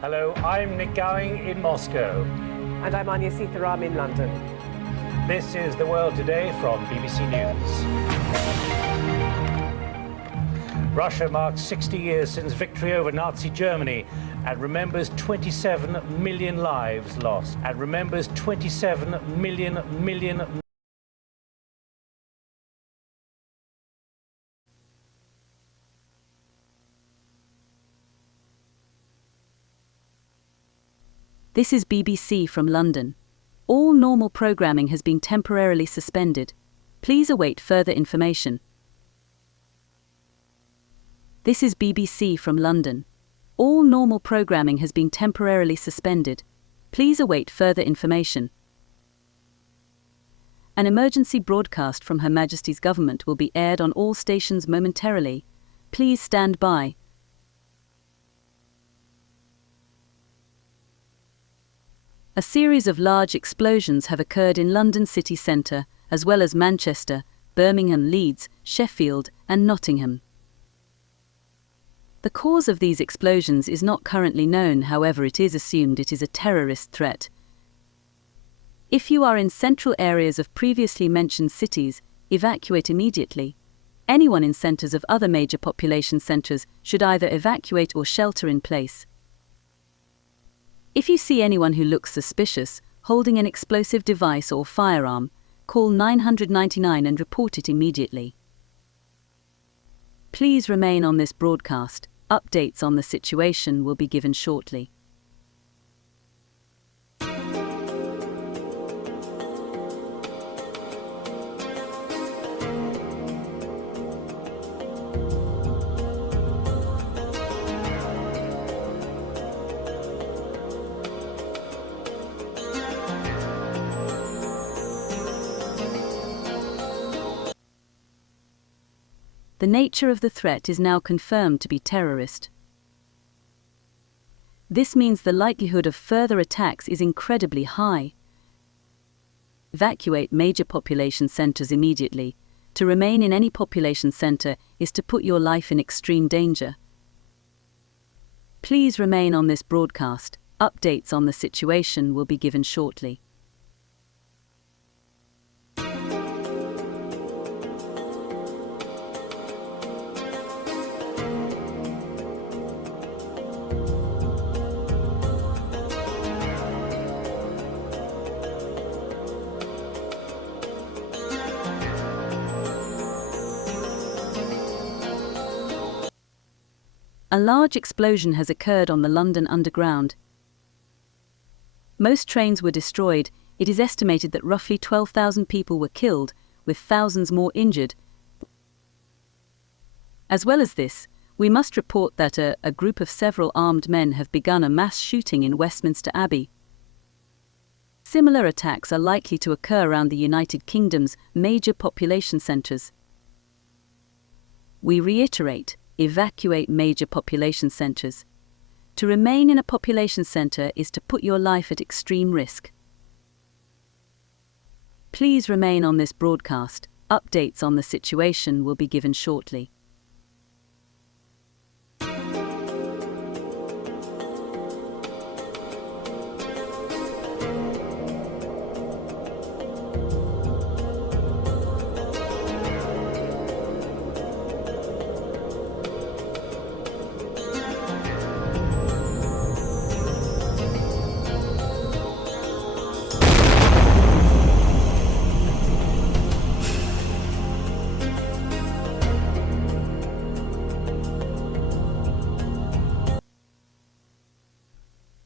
Hello, I'm Nick Gowing in Moscow. And I'm Anya Sitharam in London. This is The World Today from BBC News. Russia marks 60 years since victory over Nazi Germany and remembers 27 million lives lost. And remembers 27 million. This is BBC from London. All normal programming has been temporarily suspended. Please await further information. This is BBC from London. All normal programming has been temporarily suspended. Please await further information. An emergency broadcast from Her Majesty's government will be aired on all stations momentarily. Please stand by. A series of large explosions have occurred in London city centre, as well as Manchester, Birmingham, Leeds, Sheffield, and Nottingham. The cause of these explosions is not currently known, however, it is assumed it is a terrorist threat. If you are in central areas of previously mentioned cities, evacuate immediately. Anyone in centres of other major population centres should either evacuate or shelter in place. If you see anyone who looks suspicious, holding an explosive device or firearm, call 999 and report it immediately. Please remain on this broadcast. Updates on the situation will be given shortly. The nature of the threat is now confirmed to be terrorist. This means the likelihood of further attacks is incredibly high. Evacuate major population centres immediately. To remain in any population centre is to put your life in extreme danger. Please remain on this broadcast. Updates on the situation will be given shortly. A large explosion has occurred on the London Underground. Most trains were destroyed. It is estimated that roughly 12,000 people were killed, with thousands more injured. As well as this, we must report that a group of several armed men have begun a mass shooting in Westminster Abbey. Similar attacks are likely to occur around the United Kingdom's major population centres. We reiterate, evacuate major population centres. To remain in a population centre is to put your life at extreme risk. Please remain on this broadcast. Updates on the situation will be given shortly.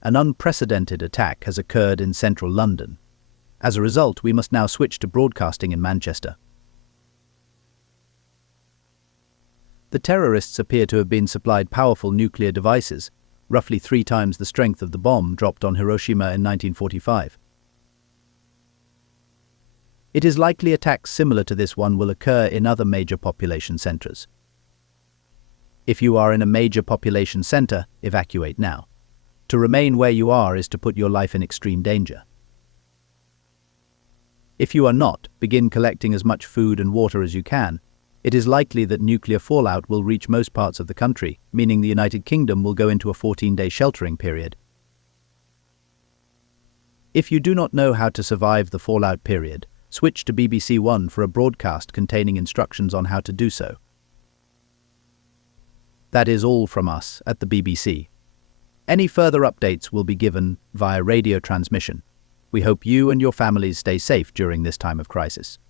An unprecedented attack has occurred in central London. As a result, we must now switch to broadcasting in Manchester. The terrorists appear to have been supplied powerful nuclear devices, roughly 3 times the strength of the bomb dropped on Hiroshima in 1945. It is likely attacks similar to this one will occur in other major population centres. If you are in a major population centre, evacuate now. To remain where you are is to put your life in extreme danger. If you are not, begin collecting as much food and water as you can. It is likely that nuclear fallout will reach most parts of the country, meaning the United Kingdom will go into a 14-day sheltering period, If you do not know how to survive the fallout period, switch to BBC One for a broadcast containing instructions on how to do so. That is all from us at the BBC. Any further updates will be given via radio transmission. We hope you and your families stay safe during this time of crisis.